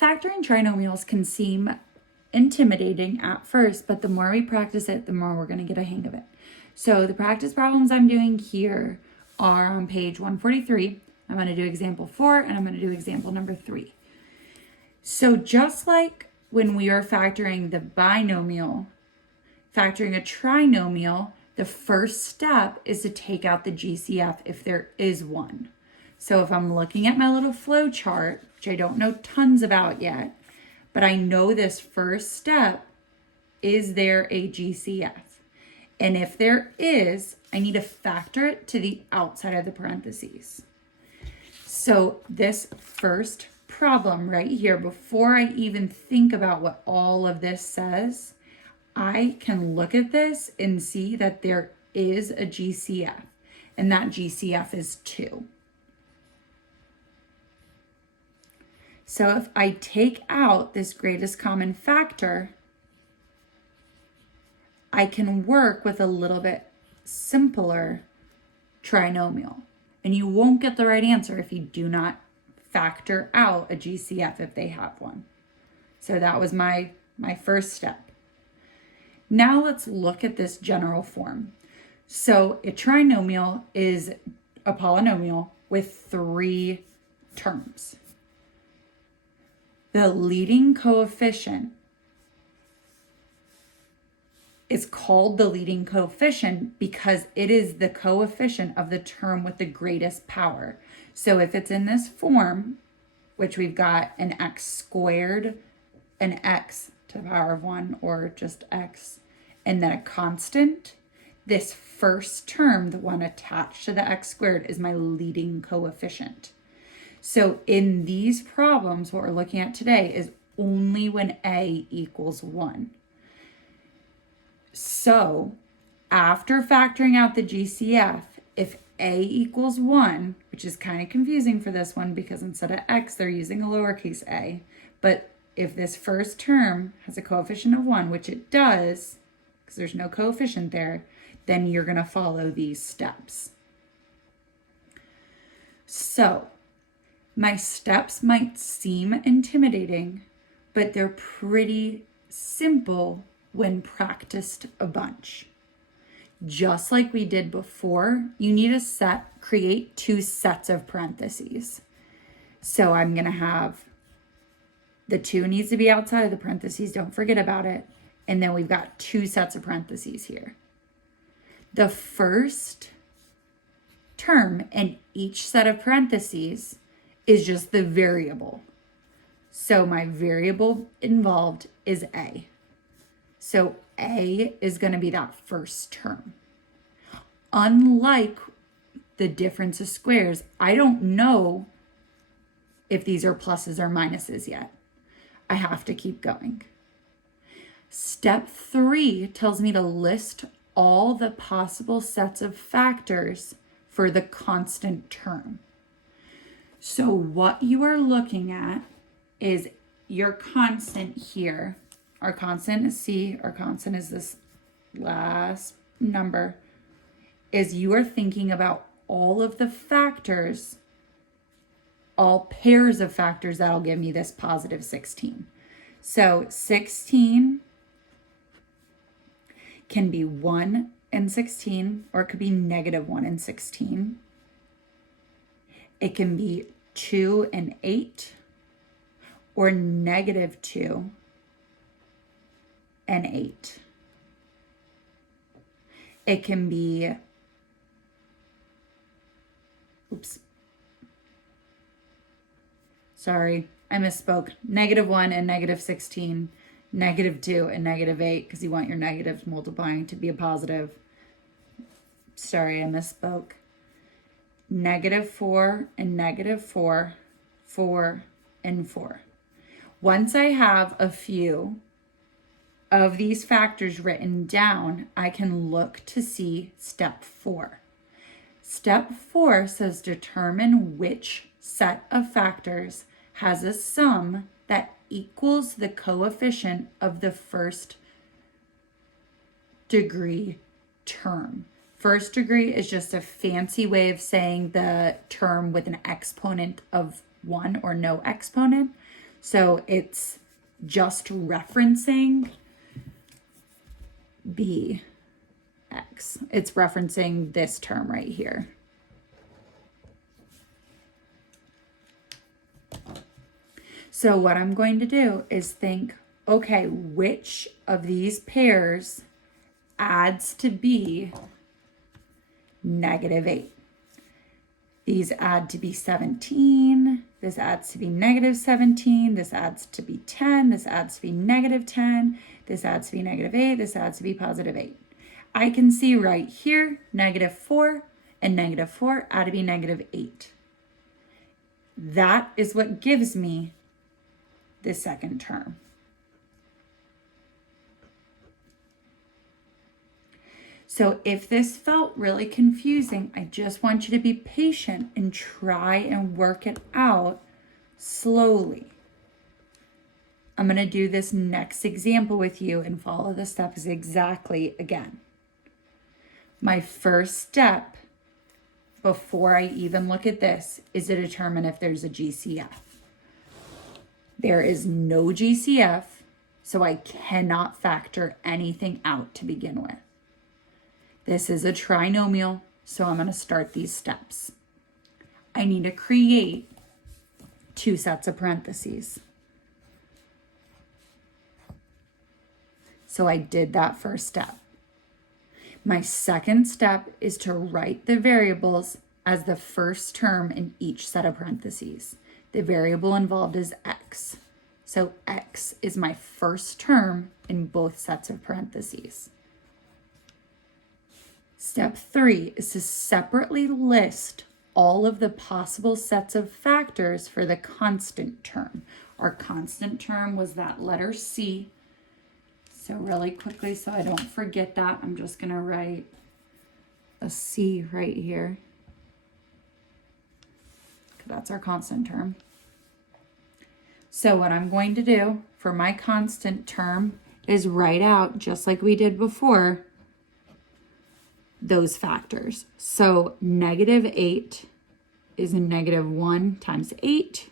Factoring trinomials can seem intimidating at first, but the more we practice it, the more we're going to get a hang of it. So the practice problems I'm doing here are on page 143. I'm going to do example 4 and I'm going to do example number 3. So just like when we are factoring the binomial, factoring a trinomial, the first step is to take out the GCF if there is one. So if I'm looking at my little flow chart, which I don't know tons about yet, but I know this first step, is there a GCF? And if there is, I need to factor it to the outside of the parentheses. So this first problem right here, before I even think about what all of this says, I can look at this and see that there is a GCF, and that GCF is 2. So if I take out this greatest common factor, I can work with a little bit simpler trinomial. And you won't get the right answer if you do not factor out a GCF if they have one. So that was my first step. Now let's look at this general form. So a trinomial is a polynomial with 3 terms. The leading coefficient is called the leading coefficient because it is the coefficient of the term with the greatest power. So if it's in this form, which we've got an x squared, an x to the power of 1, or just x, and then a constant, this first term, the one attached to the x squared, is my leading coefficient. So in these problems, what we're looking at today is only when a equals 1. So after factoring out the GCF, if a equals 1, which is kind of confusing for this one because instead of x, they're using a lowercase a. But if this first term has a coefficient of 1, which it does, because there's no coefficient there, then you're going to follow these steps. So my steps might seem intimidating, but they're pretty simple when practiced a bunch. Just like we did before, you need to create 2 sets of parentheses. So I'm going to have the 2 needs to be outside of the parentheses. Don't forget about it. And then we've got 2 sets of parentheses here. The first term in each set of parentheses is just the variable. So my variable involved is a. So a is going to be that first term. Unlike the difference of squares, I don't know if these are pluses or minuses yet. I have to keep going. Step 3 tells me to list all the possible sets of factors for the constant term. So what you are looking at is your constant here. Our constant is C, our constant is this last number, is you are thinking about all of the factors, all pairs of factors that'll give me this positive 16. So 16 can be 1 and 16, or it could be negative 1 and 16. It can be 2 and 8, or negative 2 and 8. It can be, sorry, I misspoke. Negative 1 and negative 16, negative 2 and negative 8, because you want your negatives multiplying to be a positive. Sorry, I misspoke. Negative 4 and negative 4, 4 and 4. Once I have a few of these factors written down, I can look to see step 4. Step 4 says determine which set of factors has a sum that equals the coefficient of the first degree term. First degree is just a fancy way of saying the term with an exponent of 1 or no exponent. So it's just referencing bx. It's referencing this term right here. So what I'm going to do is think, okay, which of these pairs adds to be -8? These add to be 17. This adds to be -17. This adds to be 10. This adds to be -10. This adds to be -8. This adds to be +8. I can see right here, -4 and -4 add to be -8. That is what gives me the second term. So if this felt really confusing, I just want you to be patient and try and work it out slowly. I'm going to do this next example with you and follow the steps exactly again. My first step before I even look at this is to determine if there's a GCF. There is no GCF, so I cannot factor anything out to begin with. This is a trinomial, so I'm going to start these steps. I need to create 2 sets of parentheses. So I did that first step. My second step is to write the variables as the first term in each set of parentheses. The variable involved is x. So x is my first term in both sets of parentheses. Step 3 is to separately list all of the possible sets of factors for the constant term. Our constant term was that letter C. So really quickly, so I don't forget that, I'm just going to write a C right here. That's our constant term. So what I'm going to do for my constant term is write out, just like we did before, those factors. So -8 is -1 times 8,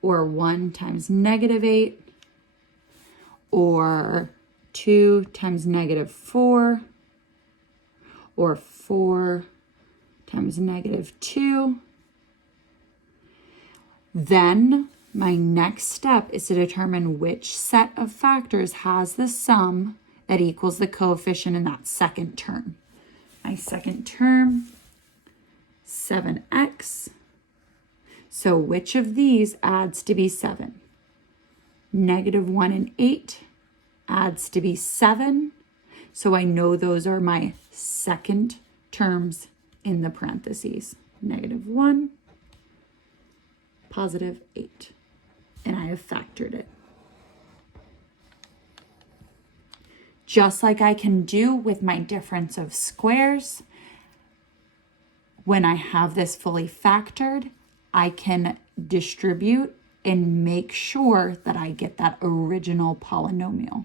or 1 times -8, or 2 times -4, or 4 times -2. Then my next step is to determine which set of factors has the sum that equals the coefficient in that second term. My second term, 7x. So which of these adds to be 7? -1 and 8 adds to be 7. So I know those are my second terms in the parentheses. -1, +8. And I have factored it. Just like I can do with my difference of squares, when I have this fully factored, I can distribute and make sure that I get that original polynomial.